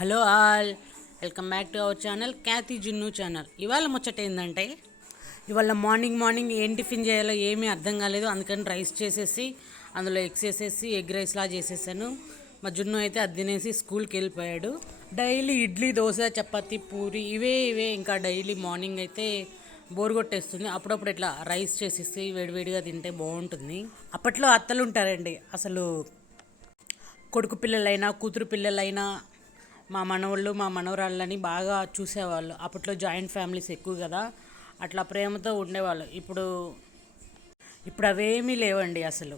Hello all, welcome back to our channel Kyathi Junnu channel. ఇవాళ ముచ్చట ఏంటంటే, ఇవాళ మార్నింగ్ ఏం టిఫిన్ చేయాలో ఏమీ అర్థం కాలేదు. అందుకని రైస్ చేసేసి అందులో ఎగ్స్ వేసేసి ఎగ్ రైస్లా చేసేసాను. మా జున్ను అయితే అది తినేసి స్కూల్కి వెళ్ళిపోయాడు. డైలీ ఇడ్లీ, దోశ, చపాతి, పూరి ఇవే ఇంకా డైలీ మార్నింగ్ అయితే బోర్ కొట్టేస్తుంది. అప్పుడప్పుడు ఇట్లా రైస్ చేసేసి వేడివేడిగా తింటే బాగుంటుంది. అప్పట్లో అత్తలు ఉంటారండి, అసలు కొడుకు పిల్లలైనా కూతురు పిల్లలైనా మా మనవాళ్ళు మా మనవరాళ్ళని బాగా చూసేవాళ్ళు. అప్పట్లో జాయింట్ ఫ్యామిలీస్ ఎక్కువ కదా, అట్లా ప్రేమతో ఉండేవాళ్ళు. ఇప్పుడు అవేమీ లేవండి అసలు.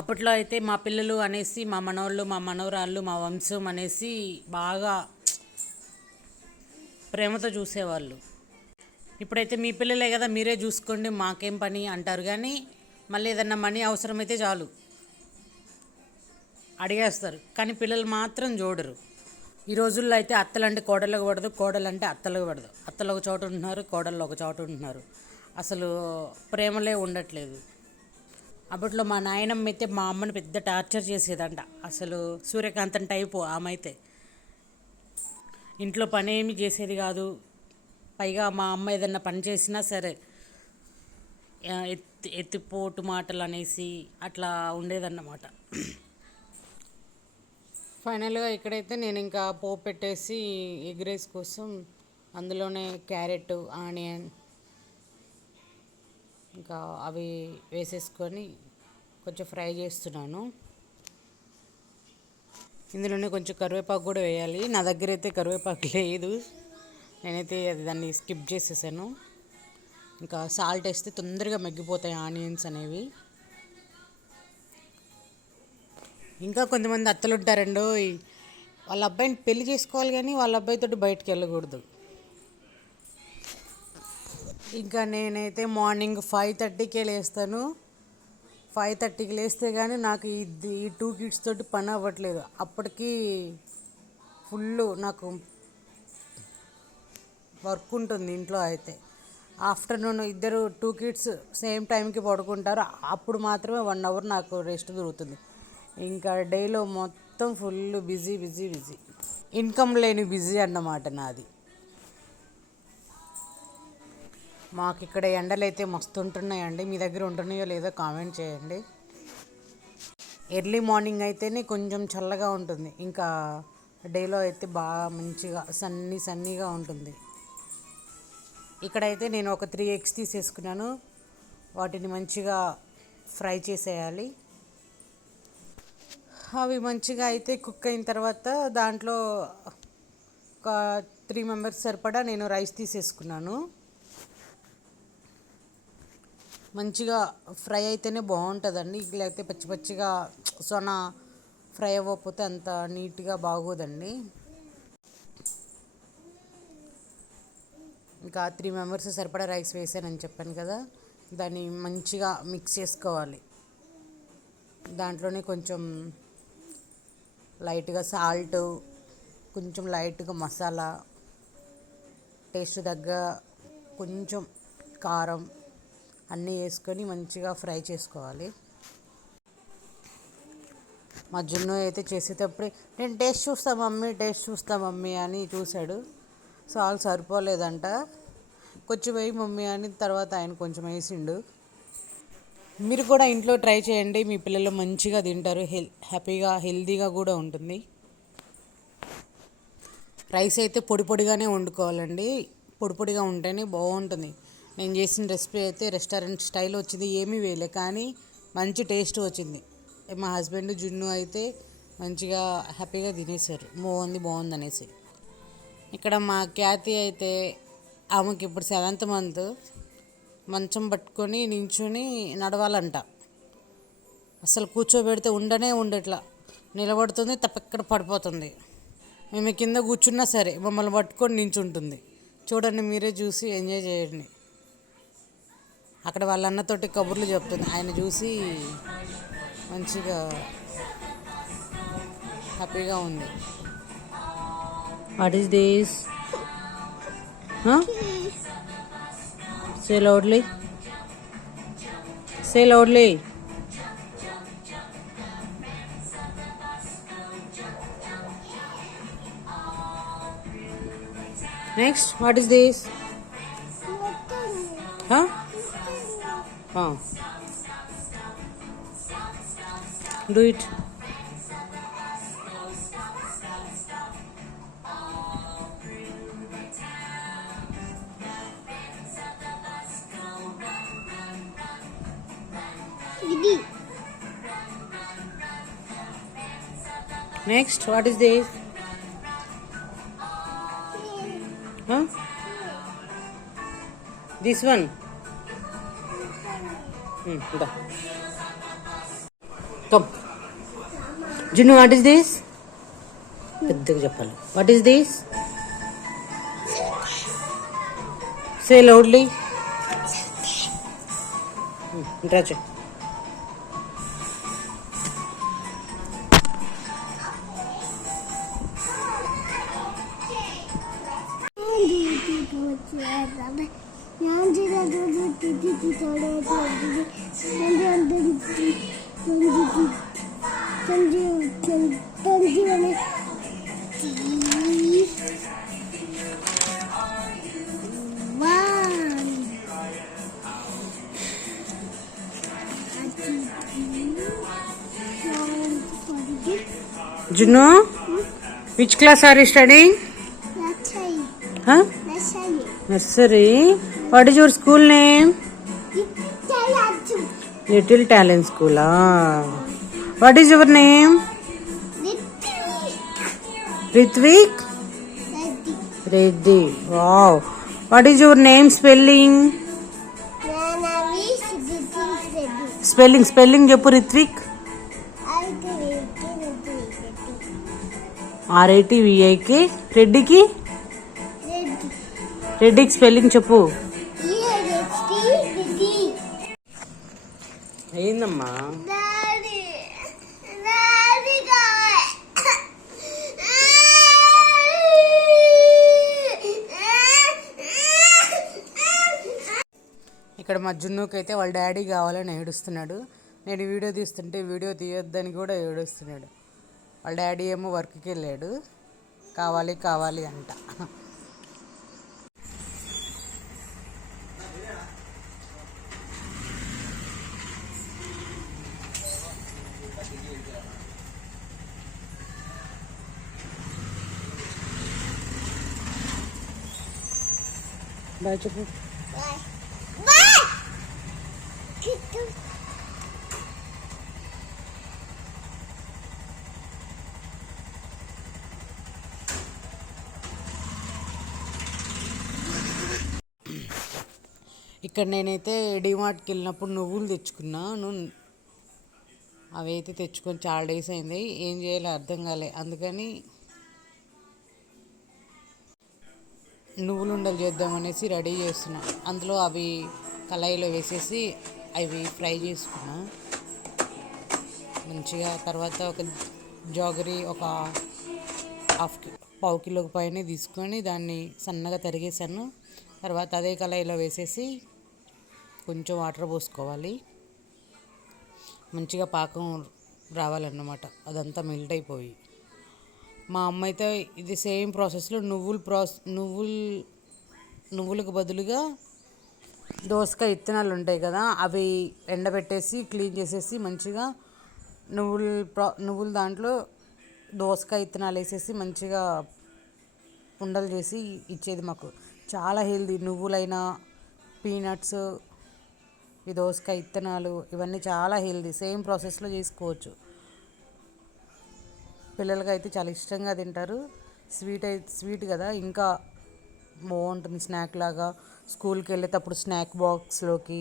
అప్పట్లో అయితే మా పిల్లలు అనేసి మా మనవాళ్ళు మా మనవరాళ్ళు మా వంశం అనేసి బాగా ప్రేమతో చూసేవాళ్ళు. ఇప్పుడైతే మీ పిల్లలే కదా మీరే చూసుకోండి మాకేం పని అంటారు, కానీ మళ్ళీ ఏదన్నా మనీ అవసరమైతే చాలు అడిగేస్తారు, కానీ పిల్లలు మాత్రం చూడరు. ఈ రోజుల్లో అయితే అత్తలంటే కోడళ్ళకు పడదు, కోడలంటే అత్తలకు పడదు. అత్తలు ఒక చోట ఉంటున్నారు, కోడళ్ళు ఒక చోట ఉంటున్నారు. అసలు ప్రేమలే ఉండట్లేదు. అప్పట్లో మా నాయనమ్మ అయితే మా అమ్మని పెద్ద టార్చర్ చేసేదంట. అసలు సూర్యకాంతం టైపు ఆమె అయితే ఇంట్లో పని ఏమి చేసేది కాదు. పైగా మా అమ్మ ఏదన్నా పని చేసినా సరే ఎత్తిపోటు మాటలు అనేసి అట్లా ఉండేదన్నమాట. ఫైనల్గా ఇక్కడైతే నేను ఇంకా పోపు పెట్టేసి ఎగ్ రైస్ కోసం అందులోనే క్యారెట్, ఆనియన్ ఇంకా అవి వేసేసుకొని కొంచెం ఫ్రై చేస్తున్నాను. ఇందులోనే కొంచెం కరివేపాకు కూడా వేయాలి. నా దగ్గర అయితే కరివేపాకు లేదు, నేనైతే దాన్ని స్కిప్ చేసేసాను. ఇంకా సాల్ట్ వేస్తే తొందరగా మగ్గిపోతాయి ఆనియన్స్ అనేవి. ఇంకా కొంతమంది అత్తలు ఉంటారండో, వాళ్ళ అబ్బాయిని పెళ్లి చేసుకోవాలి కానీ వాళ్ళ అబ్బాయితో బయటకు వెళ్ళకూడదు. ఇంకా నేనైతే మార్నింగ్ 5:30కే లేస్తాను. 5:30కి లేస్తే కానీ నాకు ఈ 2 కిడ్స్ తోటి పని అవ్వట్లేదు. అప్పటికి ఫుల్ నాకు వర్క్ ఉంటుంది ఇంట్లో. అయితే ఆఫ్టర్నూన్ ఇద్దరు 2 కిడ్స్ సేమ్ టైంకి పడుకుంటారు, అప్పుడు మాత్రమే 1 అవర్ నాకు రెస్ట్ దొరుకుతుంది. ఇంకా డేలో మొత్తం ఫుల్ బిజీ, ఇన్కమ్ లేని బిజీ అన్నమాట నాది. మాకు ఇక్కడ ఎండలు అయితే మస్తు ఉంటున్నాయండి. మీ దగ్గర ఉంటున్నాయో లేదో కామెంట్ చేయండి. ఎర్లీ మార్నింగ్ అయితేనే కొంచెం చల్లగా ఉంటుంది, ఇంకా డేలో అయితే బాగా మంచిగా సన్నీగా ఉంటుంది. ఇక్కడైతే నేను ఒక 3 ఎగ్స్ తీసేసుకున్నాను. వాటిని మంచిగా ఫ్రై చేసేయాలి. అవి మంచిగా అయితే కుక్ అయిన తర్వాత దాంట్లో ఒక 3 మెంబర్స్ సరిపడా నేను రైస్ తీసేసుకున్నాను. మంచిగా ఫ్రై అయితేనే బాగుంటుందండి, లేకపోతే పచ్చిగా సొన ఫ్రై అవ్వకపోతే అంత నీట్గా బాగోదండి. ఇంకా 3 మెంబర్స్ సరిపడా రైస్ వేసానని చెప్పాను కదా, దాన్ని మంచిగా మిక్స్ చేసుకోవాలి. దాంట్లోనే కొంచెం లైట్గా సాల్ట్, కొంచెం లైట్గా మసాలా, టేస్ట్ తగ్గ కొంచెం కారం అన్నీ వేసుకొని మంచిగా ఫ్రై చేసుకోవాలి. మా జున్ను అయితే చేసేటప్పుడే నేను టేస్ట్ చూస్తా మమ్మీ అని చూశాడు. సాల్ట్ సరిపోలేదంట, కొంచెం వేయి మమ్మీ అని తర్వాత ఆయన కొంచెం వేసిండు. మీరు కూడా ఇంట్లో ట్రై చేయండి, మీ పిల్లలు మంచిగా తింటారు, హ్యాపీగా హెల్తీగా కూడా ఉంటుంది. రైస్ అయితే పొడిగానే వండుకోవాలండి, పొడిగా ఉంటేనే బాగుంటుంది. నేను చేసిన రెసిపీ అయితే రెస్టారెంట్ స్టైల్ వచ్చింది, ఏమీ వేయలే కానీ మంచి టేస్ట్ వచ్చింది. మా హస్బెండ్ జున్ను అయితే మంచిగా హ్యాపీగా తినేశారు, బాగుంది అనేసి. ఇక్కడ మా క్యాతి అయితే ఆమెకి ఇప్పుడు 7th మంత్, మంచం పట్టుకొని నించుని నడవాలంట. అసలు కూర్చోబెడితే ఉండట్లా, నిలబడుతుంది తప్పెక్కడ పడిపోతుంది. మేము కింద కూర్చున్నా సరే మమ్మల్ని పట్టుకొని నించుంటుంది. చూడండి, మీరే చూసి ఎంజాయ్ చేయండి. అక్కడ వాళ్ళ అన్నతోటి కబుర్లు చెప్తుంది, ఆయన చూసి మంచిగా హ్యాపీగా ఉంది. What is this? Say loudly. Say loudly. Next what is this? Do it. Next, what is this? Huh? This one. Da. Come. Junu, what is this? పెద్దగా చెప్పాలి. What is this? Say loudly. Raja. Juno, which class are you studying? Huh? Nursery. What is your school name? Little Talent School. What is your name? Ritvik? Reddy. Wow. What is your name spelling? Spelling చెప్పు Ritwik. RITVIK. రెడ్డికి spelling చెప్పు. ఏందమ్మా? ఇక్కడ మా జున్నుకి అయితే వాళ్ళ daddy కావాలని ఏడుస్తున్నాడు. నేను వీడియో తీస్తుంటే వీడియో తీయొద్దని కూడా ఏడుస్తున్నాడు. వాళ్ళ డాడీ ఏమో వర్క్కి వెళ్ళాడు. కావాలి అంట. బాయ్ చెప్పు. ఇక్కడ నేనైతే డిమార్ట్కి వెళ్ళినప్పుడు నువ్వులు తెచ్చుకున్నాను. అవి అయితే తెచ్చుకొని చాలా డేస్ అయింది. ఏం చేయాలో అర్థం కాలే. అందుకని నువ్వులు ఉండలు చేద్దామనేసి రెడీ చేస్తున్నా. అందులో అవి కళాయిలో వేసేసి అవి ఫ్రై చేసుకున్నా మంచిగా. తర్వాత ఒక జాగరీ ఒక పావు కిలోకి పైన తీసుకొని దాన్ని సన్నగా తరిగేసాను. తర్వాత అదే కళాయిలో వేసేసి కొంచెం వాటర్ పోసుకోవాలి. మంచిగా పాకం రావాలన్నమాట. అదంతా మెల్ట్ అయిపోయి. మా అమ్మ అయితే ఇది సేమ్ ప్రాసెస్లో నువ్వులకు బదులుగా దోసకాయ విత్తనాలు ఉంటాయి కదా, అవి ఎండబెట్టేసి క్లీన్ చేసేసి మంచిగా నువ్వులు దాంట్లో దోసకాయ విత్తనాలు వేసేసి మంచిగా ఉండలు చేసి ఇచ్చేది మాకు. చాలా హెల్దీ. నువ్వులైనా పీనట్స్, ఈ దోసకాయ విత్తనాలు ఇవన్నీ చాలా హెల్దీ. సేమ్ ప్రాసెస్లో చేసుకోవచ్చు. పిల్లలకి అయితే చాలా ఇష్టంగా తింటారు. స్వీట్ కదా, ఇంకా బాగుంటుంది. స్నాక్ లాగా స్కూల్కి వెళ్ళేటప్పుడు స్నాక్ బాక్స్లోకి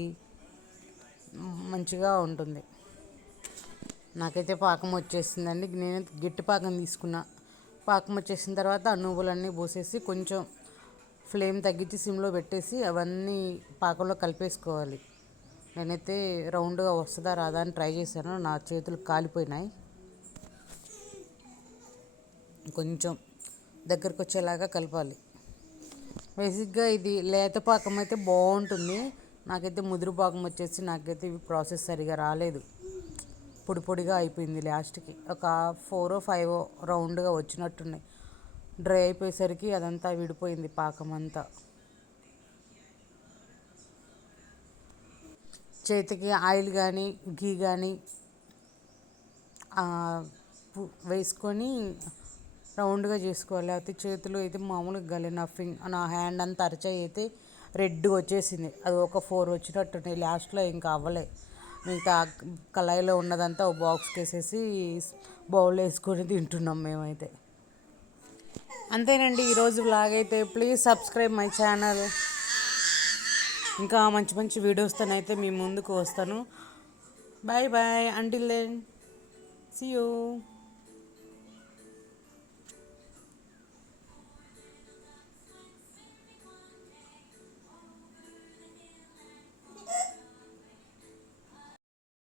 మంచిగా ఉంటుంది. నాకైతే పాకం వచ్చేసిందండి. నేను గట్టి పాకం తీసుకున్నా. పాకం వచ్చేసిన తర్వాత ఆ నువ్వులన్నీ పోసేసి కొంచెం ఫ్లేమ్ తగ్గించి సిమ్లో పెట్టేసి అవన్నీ పాకంలో కలిపేసుకోవాలి. నేనైతే రౌండ్గా వస్తుందా రాదా అని ట్రై చేశాను. నా చేతులు కాలిపోయినాయి. కొంచెం దగ్గరకు వచ్చేలాగా కలపాలి. బేసిక్గా ఇది లేత పాకం అయితే బాగుంటుంది. నాకైతే ముదురు పాకం వచ్చేసి నాకైతే ఇవి ప్రాసెస్ సరిగా రాలేదు. పొడిగా అయిపోయింది. లాస్ట్కి ఒక 4 or 5 రౌండ్గా వచ్చినట్టున్నాయి. డ్రై అయిపోయేసరికి అదంతా విడిపోయింది పాకం అంతా. చేతికి ఆయిల్ కానీ గీ కానీ వేసుకొని రౌండ్గా చేసుకోవాలి. లేకపోతే చేతులు అయితే మామూలుగా గలే నఫింగ్. నా హ్యాండ్ అంతా అరచాయి అయితే రెడ్గా వచ్చేసింది. అది ఒక 4 వచ్చినట్టున్నాయి. లాస్ట్లో ఇంకా అవ్వలే. మిగతా కళాయిలో ఉన్నదంతా ఒక బాక్స్కి వేసేసి బౌల్ వేసుకొని తింటున్నాం మేమైతే. అంతేనండి ఈరోజు వ్లాగ్ అయితే. Please subscribe my channel. ఇంకా మంచి మంచి వీడియోస్తోనైతే మీ ముందుకు వస్తాను. Bye bye. Until then see you.